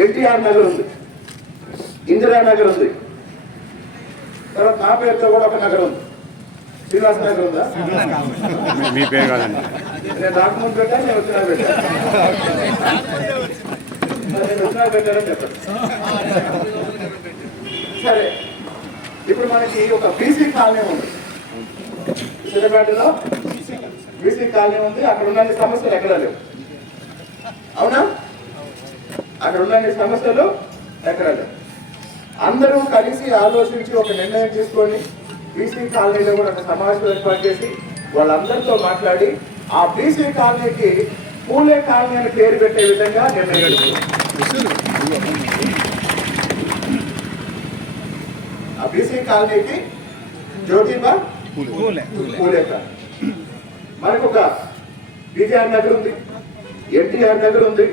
ఎన్టీఆర్ నగర్ ఉంది, ఇందిరానగర్ ఉంది, తర్వాత నా పేరుతో కూడా ఒక నగరం ఉంది, శ్రీనివాస నగర్ ఉందా? మీ పేరు కాదండి. నేను రాకముందు పెట్టాను, నేను వచ్చినా పెట్టాను, నేను వచ్చినా పెట్టారని చెప్పండి. సరే, ఇప్పుడు మనకి ఒక బీసీ కాలనీ ఉంది, సిద్దిపేటలో బీసీ కాలనీ ఉంది. అక్కడ ఉన్న సమస్యలు ఎక్కడా లేవు, అవునా? అక్కడ ఉన్న సమస్యలు ఎక్కడా లేవు. అందరూ కలిసి ఆలోచించి ఒక నిర్ణయం తీసుకొని బీసీ కాలనీలో కూడా ఒక సమావేశం ఏర్పాటు చేసి వాళ్ళందరితో మాట్లాడి ఆ బీసీ కాలనీకి పూలే కాలనీ అని పేరు పెట్టే విధంగా నిర్ణయం తీసుకున్నాం. ఆ బీసీ కాలనీకి జ్యోతిబా పూలే కాలనీ. మనకు ఒక బీజేఆర్ నగర్ ఉంది, ఎన్టీఆర్ నగర్ ఉంది,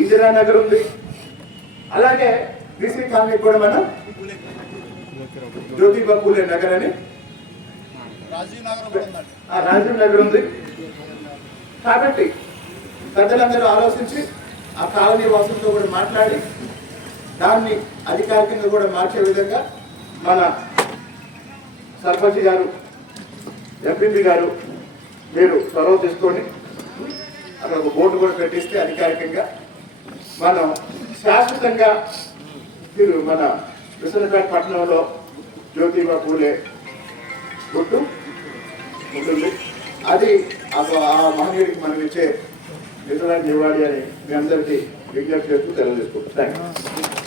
ఇందిరా నగర్ ఉంది. అలాగే బీసీ కాలనీ కూడా మనం జ్యోతిబా పూలే నగర్ అని రాజీవ్ నగర్ ఉంది. కాబట్టి పెద్దలందరూ ఆలోచించి ఆ కాలనీ వాసులతో కూడా మాట్లాడి దాన్ని అధికారికంగా కూడా మార్చే విధంగా మన సర్పంచ్ గారు, ఎంపీపీ గారు మీరు చొరవ తీసుకొని అక్కడ ఒక బోర్డు కూడా పెట్టిస్తే అధికారికంగా మనం శాశ్వతంగా మీరు మన విశ్వనాథ పట్టణంలో జ్యోతిబా పూలే గుట్టు ఉంటుంది. అది ఆ మహనీయుడికి మనం ఇచ్చే నిజాన్ని ఇవ్వాలి అని మీ అందరికీ విజ్ఞప్తి చేస్తూ తెలియజేసుకుంటాం. Thank you.